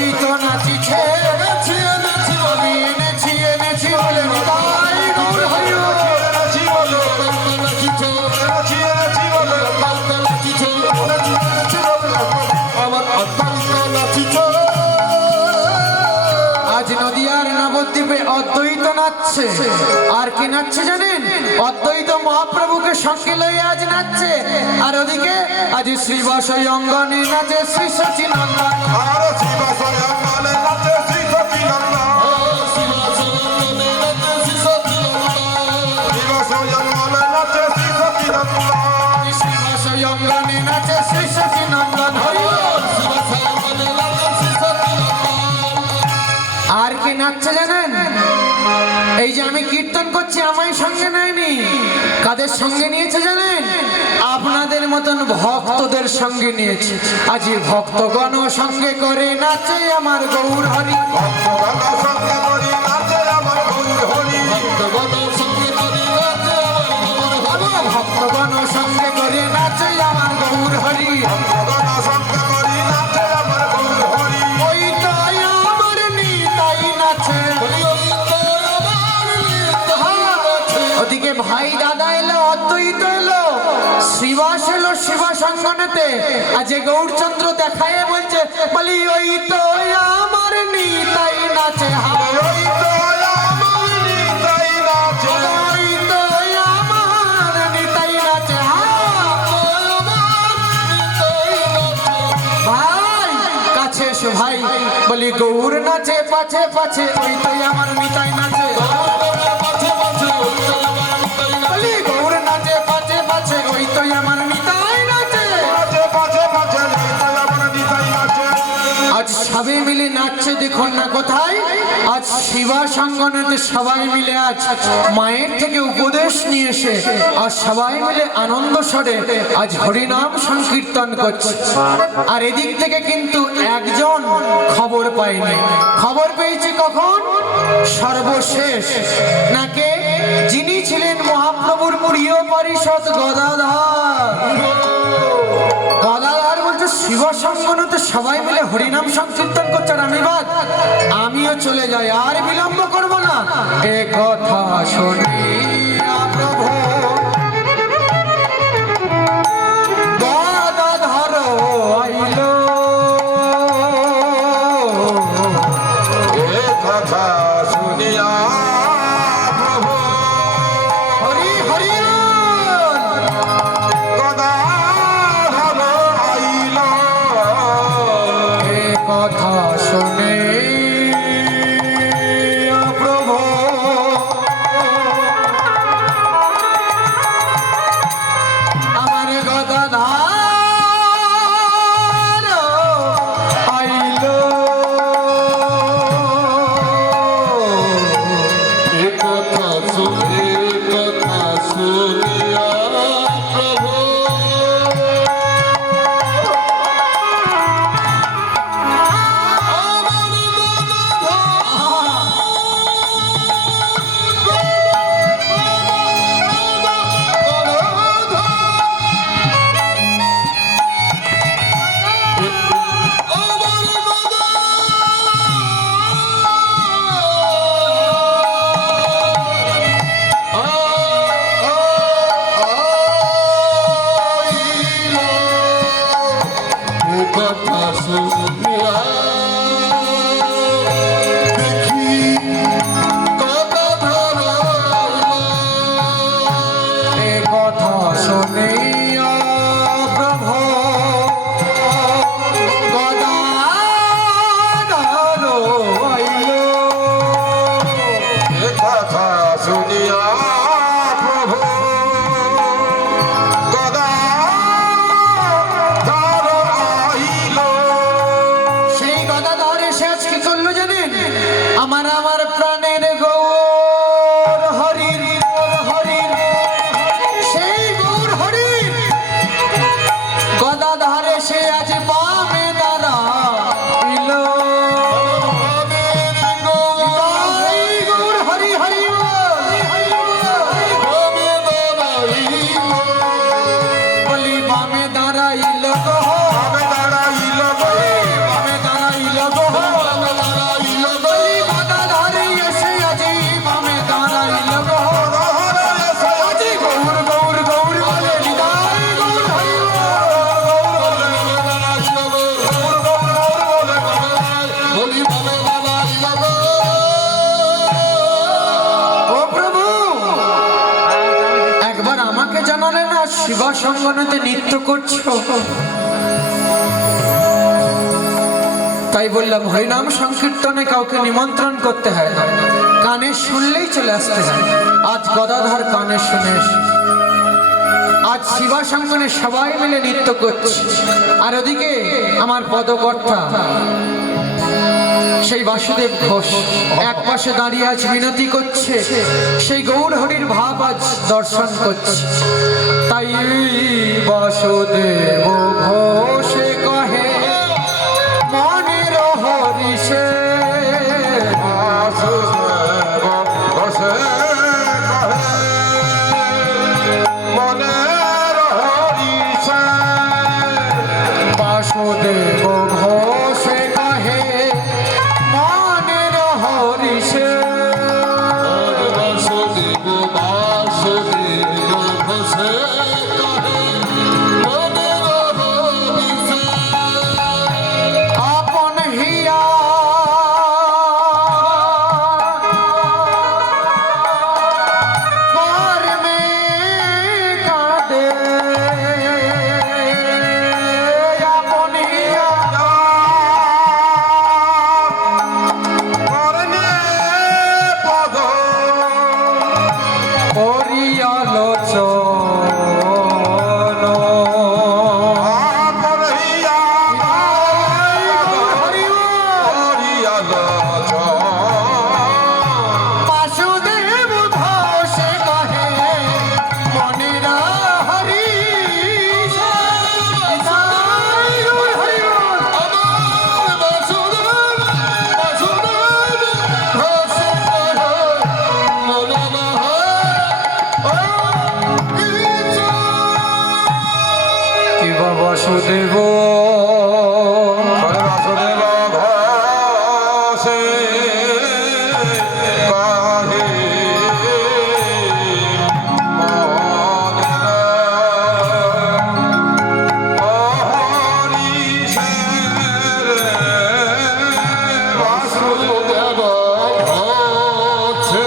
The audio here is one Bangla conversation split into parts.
ওই তো নাচিছে নাচি নাচি আমি এনেছি এনেছি বলে নিতাই গৌর হরি নাচি বলে নাচিছে নাচি নাচি বলে নাচিছে নাচি নাচি বলে আমার অত্যন্ত নাচিছে। আজ নদিয়ার নবদ্বীপে অদ্বৈত নাচছে। আর কে নাচছে জানেন? অদ্বৈত মহাপ্রভুকে সঙ্গে লইয়া আজ নাচছে। আর ওদিকে আজ শ্রীবাসই অঙ্গনে নাচে শ্রী সচিনন্দন। আর শ্রীবাসই অঙ্গনে নাচে শ্রী সচিনন্দন। শ্রীবাসই অঙ্গনে নাচে শ্রী সচিনন্দন। শ্রীবাসই অঙ্গনে নাচে শ্রী সচিনন্দন। শ্রীবাসই অঙ্গনে নাচে শ্রী সচিনন্দন। হরি বল। শ্রীবাসই অঙ্গনে নাচে শ্রী সচিনন্দন। আর কে নাচছে জানেন? এই যে আমি কীর্তন করছি আমায় সঙ্গে নেয়নি। কাদের সঙ্গে নিয়েছে জানেন? আপনাদের মতন ভক্তদের সঙ্গে নিয়েছে। আজ ভক্তগণ সঙ্গে করে নাচে আমার গৌর হরি। ভক্তগণ সঙ্গে করে নাচে আমার গৌর হরি। ভক্তগণ সঙ্গে করে নাচে আমার গৌর হরি। ভক্তগণ সঙ্গে করে নাচে আমার গৌর হরি। ভক্তগণ সঙ্গে করে নাচে আমার গৌর হরি। ওই তো আমার নিতাই নাচে। ওদিকে ভাই দাদা এলো, অদ্বৈত এলো, শ্রীবাস এলো শিবা সঙ্গনেতে। আজ গৌরচন্দ্র দেখায় বলছে বলি ওই তো আমার নিতাই নাচে। ওই তো আমার নিতাই নাচে। ওই তো আমার নিতাই নাচে। ভাই কাছে এসো ভাই, বলি গৌর নাচে পাছে পাছে। ওই তো আমার নিতাই নাচে। গৌর নাচে পাছে পাছে। ওই তো আমার নিতাই নাচে। আজ সবাই মিলে নাচছে দেখুন না কোথায়? আজ শিবা সঙ্গনেতে সবাই মিলে আজ মায়ের থেকে উপদেশ নিয়ে এসে আর সবাই মিলে আনন্দ স্বরে আজ হরিনাম সংকীর্তন করছে। আর এদিক থেকে কিন্তু একজন খবর পায়নি। খবর পেয়েছে কখন? সর্বশেষ নাকে যিনি ছিলেন মহাপ্রভুর প্রিয় পরিষদ গদাধর। গদাধর বলছে শিব সঙ্গনতে সবাই মিলে হরিনাম সংকীর্তন করছে। আর আমিও চলে যাই, আর বিলম্ব করবো না। এ কথা শুনিয়া প্রভু গদাধর আইলো। এ কথা শুনিয়া কথা শুনে প্রভু আমার গদাধর আইল। কথা শুনে কথা শুনিয়া প্রভু কথা শুনিয়া দেখি গদাধর এ কথা শুনিয়া প্রভু গদাধর আইল। এ কথা শুনিয়া প্রভু গদাধর সেই সঙ্গনেতে নৃত্য করছো, তাই বললাম হরিনাম সংকীর্তনে কাউকে নিমন্ত্রণ করতে হয় না, কানে শুনলেই চলে আসতে হয়। আজ গদাধর কানে শুনে আজ শিবা সঙ্গনে সবাই মিলে নৃত্য করছে, আর ওদিকে আমার পদকর্তা সেই বাসুদেব ঘোষ এক পাশে দাঁড়িয়ে আজ মিনতি করছে, সেই গৌর হরির ভাব আজ দর্শন করছে। তাই বাসুদেব ঘোষে কহে মনের হরিষে, বাসুদেব ঘোষে কহে মনের হরিষে, বাসুদেব ঘোষে কহে মনের হরিষে, বাসুদেব বাসুদেব ঘোষে কহে মনের হরিষে, আপন হিয়া কর্মে কাঁদে, আপন হিয়া করনে পদ করিয়ালোচন আপন হিয়া বাসুদেব ঘোষে কহে মনের হরিষ, কিবা বাসুদেব বাসুদেব ঘোষে কহে হরিষে, বাসুদেব ঘোষে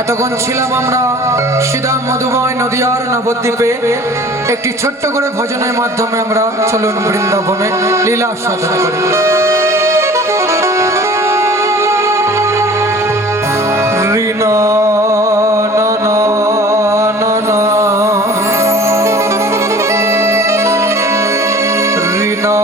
এতক্ষণ ছিলাম আমরা শ্রীদাম মধুময় নদীয়ার নবদ্বীপে একটি ছোট্ট করে ভজনের মাধ্যমে আমরা চলুন বৃন্দাবনে লীলা সাধনা করি। রিনা না না না না রিনা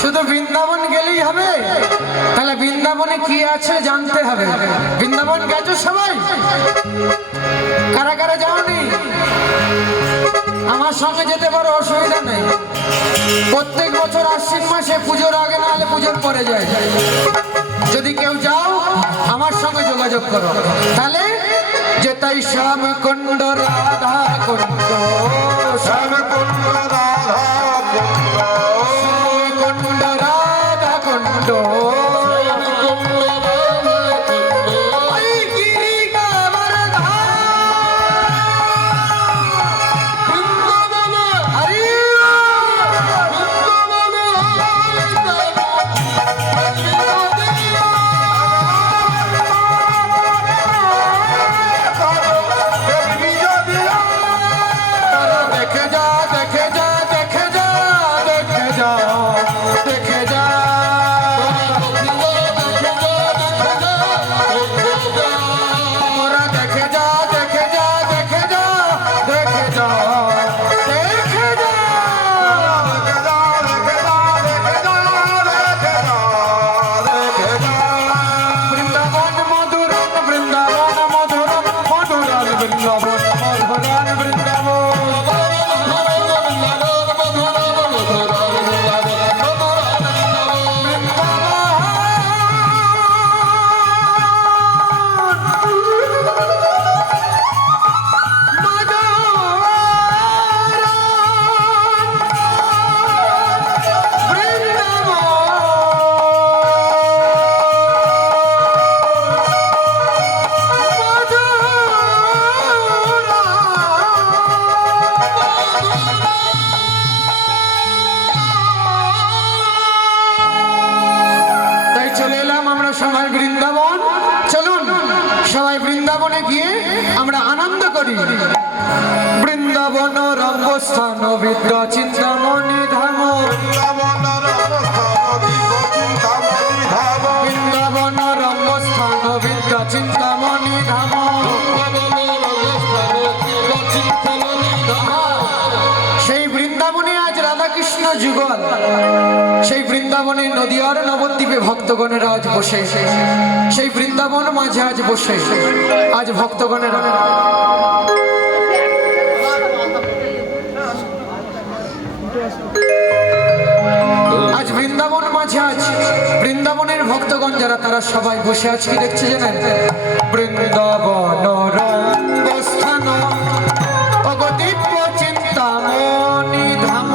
শুধু বৃন্দাবন গেলেই জানতেই হবে, তাহলে বৃন্দাবনে কি আছে জানতে হবে। বৃন্দাবন গেছো সবাই? কারা কারা যাওনি? আমার সঙ্গে যেতে পারো, অসুবিধা নেই। প্রত্যেক বছর আশ্বিন মাসে পুজোর আগে না হলে পুজোর পরে যায়। যদি কেউ যাও আমার সঙ্গে যোগাযোগ করো, তাহলে যেতাই শ্যাম কুণ্ড রাধা কুণ্ড, শ্যাম কুণ্ড রাধা কুণ্ড, কুণ্ড রাধা কুণ্ড, ওই গিরি গোবর্ধন, হরি দেখে যা দেখে যা দেখে যা দেখে যা দেখে যা, তোরা দেখে যা দেখে যা দেখে যা দেখে যা দেখে যা। বৃন্দাবন মধুর বৃন্দাবন মধুর মধুরান বৃন্দাবন মধুরান বৃন্দাবন, তাই চলে এলাম আমরা সবাই বৃন্দাবন। চলুন সবাই বৃন্দাবনে গিয়ে আমরা আনন্দ করি। বৃন্দাবন রঙ্গস্থান বিদ্যা চিন্তামণি ধাম, বৃন্দাবন রঙ্গস্থান বিদ্যা চিন্তামণি ধাম। সেই বৃন্দাবনে আজ রাধাকৃষ্ণ যুগল, সেই বৃন্দাবনে নদীয়ার নবদ্বীপে ভক্তগণেরা আজ বসে, সেই বৃন্দাবন মাঝে আজ বসে আজ ভক্তগণেরা আজ বৃন্দাবন মাঝে আজ বৃন্দাবনের ভক্তগণ যারা তারা সবাই বসে আছে কি দেখছে জানেন? বৃন্দাবন রঙ্গস্থান ওগো দিব্য চিন্তামণি ধাম,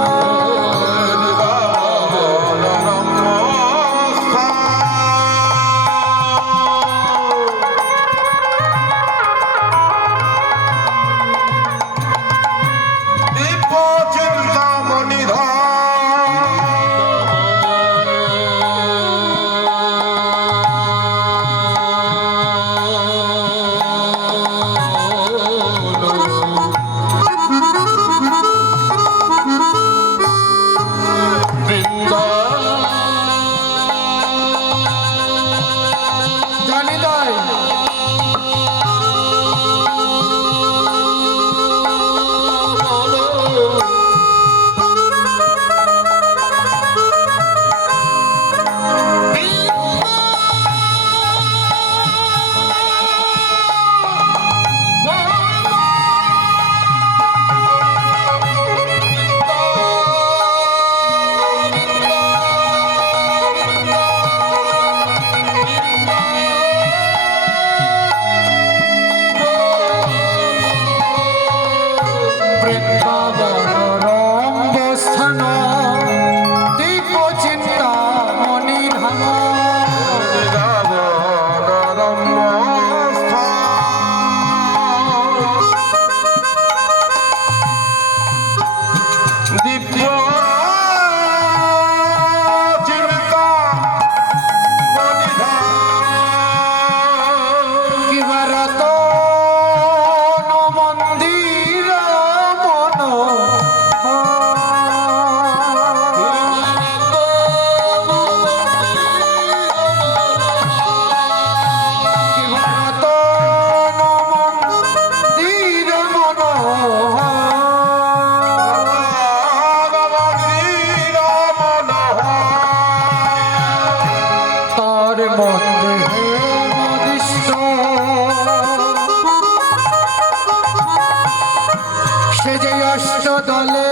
সে যে অষ্ট দলে